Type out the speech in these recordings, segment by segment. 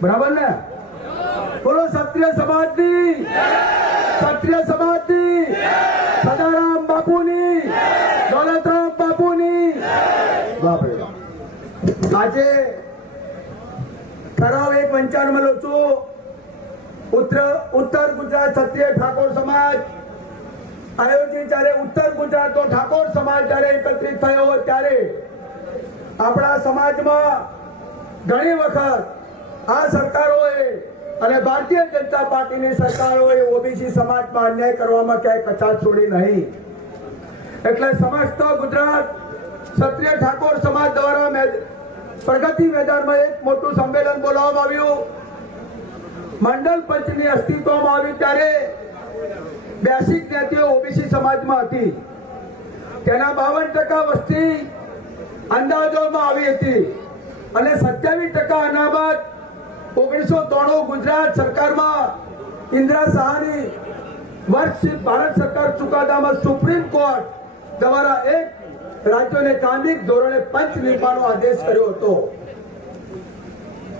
બરાબર ને? બોલો ક્ષત્રિય સમાજની. ક્ષત્રિય સમાજની. સદારામ બાપુની. દોલતરામ બાપુની. બાપરે આજે ઠરાવ એક પંચાણમાં લો છો. ઉત્તર ઉત્તર ગુજરાત ક્ષત્રિય ઠાકોર સમાજ. આયોજિત જ્યારે ઉત્તર ગુજરાતનો ઠાકોર સમાજ જ્યારે એકત્રિત થયો ત્યારે આપણા સમાજમાં ઘણી વખત આ સરકારોએ અને ભારતીય જનતા પાર્ટીની સરકારોએ ઓબીસી સમાજમાં અન્યાય કરવામાં ક્યાંય કચાશ છોડી નહીં. એટલે સમસ્ત ગુજરાત ક્ષત્રિય ઠાકોર સમાજ દ્વારા પ્રગતિ મેદાનમાં એક મોટું સંમેલન બોલાવવામાં આવ્યું. મંડળ પંચની અસ્તિત્વમાં આવી ત્યારે બેસિક જ્ઞાતિઓ ઓબીસી સમાજમાં હતી. તેના બાવન ટકા વસ્તી અંદાજોમાં આવી હતી. અને સત્યાવીસ ટકા અનામત ઓગણીસો ત્રાણું ગુજરાત સરકારમાં ઇન્દિરા શાહની વર્ષ ભારત સરકાર ચુકાદામાં સુપ્રીમ કોર્ટ દ્વારા એક રાજ્યોને કામિક ધોરણે પંચ નિર્માણનો આદેશ કર્યો હતો.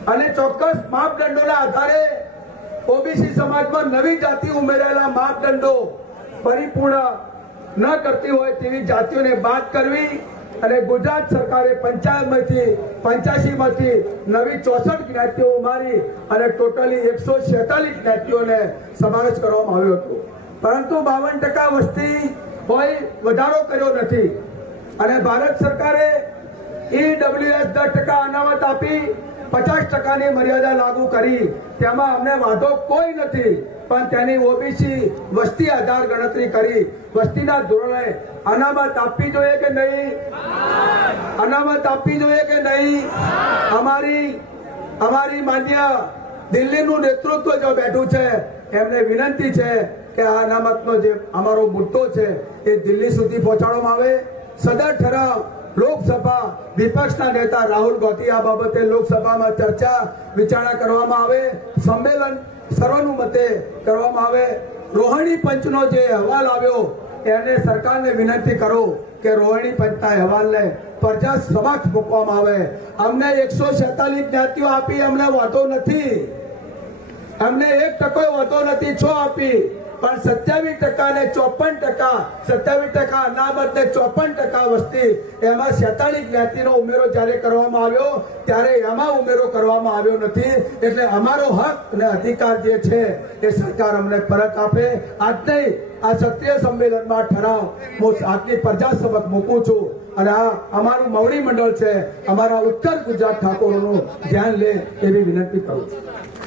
અને ચોક્કસ માપદંડોના આધારે ઓબીસી સમાજમાં નવી જાતિ ઉમેરેલા માપદંડો પરિપૂર્ણ ન કરતી હોય તેવી જાતિઓને બાદ કરવી અને ગુજરાત સરકારે પંચાયતમાંથી પંચ્યાસીમાંથી નવી ચોસઠ જ્ઞાતિઓ ઉમારી અને ટોટલી એકસો છેતાલીસ જ્ઞાતિઓને સમાવેશ કરવામાં આવ્યો હતો. પરંતુ બાવન ટકા વસ્તી હોય વધારો કર્યો નથી. અને ભારત સરકારે ઈડબ્લ્યુએસ દસ ટકા અનામત આપી પચાસ ટકાની મર્યાદા લાગુ કરી તેમાં અમને વાંધો કોઈ નથી. પણ તેની ઓબીસી વસ્તી આધાર ગણતરી કરી. વસ્તીના ધોરણે અનામત આપવી જોઈએ કે નહીં? અનામત આપવી જોઈએ કે નહીં? અમારી અમારી માન્ય દિલ્હીનું નેતૃત્વ જો બેઠું છે, એમને વિનંતી છે કે આ અનામતનો જે અમારો મુદ્દો છે, એ દિલ્હી સુધી પહોંચાડવામાં આવે. સદર ઠરાવ લોકસભા વિપક્ષના નેતા રાહુલ ગાંધી આ બાબતે લોકસભામાં ચર્ચા વિચારણા કરવામાં આવે, સંમેલન સર્વાનુમતે કરવામાં આવે. રોહિણી પંચનો જે અહેવાલ આવ્યો, એને સરકારને વિનંતી કરો કે રોહિણી પંચના અહેવાલને પ્રજા સમક્ષ મૂકવામાં આવે. અમને એકસો છેતાલીસ જ્ઞાતિઓ આપી, અમને વાંધો નથી. અમને એક ટકો વાંધો નથી, છો આપી. પણ સત્યાવીસ ટકા ને ચોપન ટકા, સત્યાવીસ ટકા અનામત ને ચોપન ટકા વસ્તી એમાં છેતાલીસ જ્ઞાતિનો ઉમેરો જ્યારે કરવામાં આવ્યો, ત્યારે એમાં ઉમેરો કરવામાં આવ્યો નથી. એટલે અમારો હક અને અધિકાર જે છે, એ સરકાર અમને પરત આપે. આજ નહીં, આ ક્ષત્રિય સંમેલનમાં ઠરાવ. હું આજની પ્રજા સમક્ષ મૂકું છું. અને આ અમારું મવડી મંડળ છે, અમારા ઉત્તર ગુજરાત ઠાકોરોનું ધ્યાન લે એવી વિનંતી કરું છું.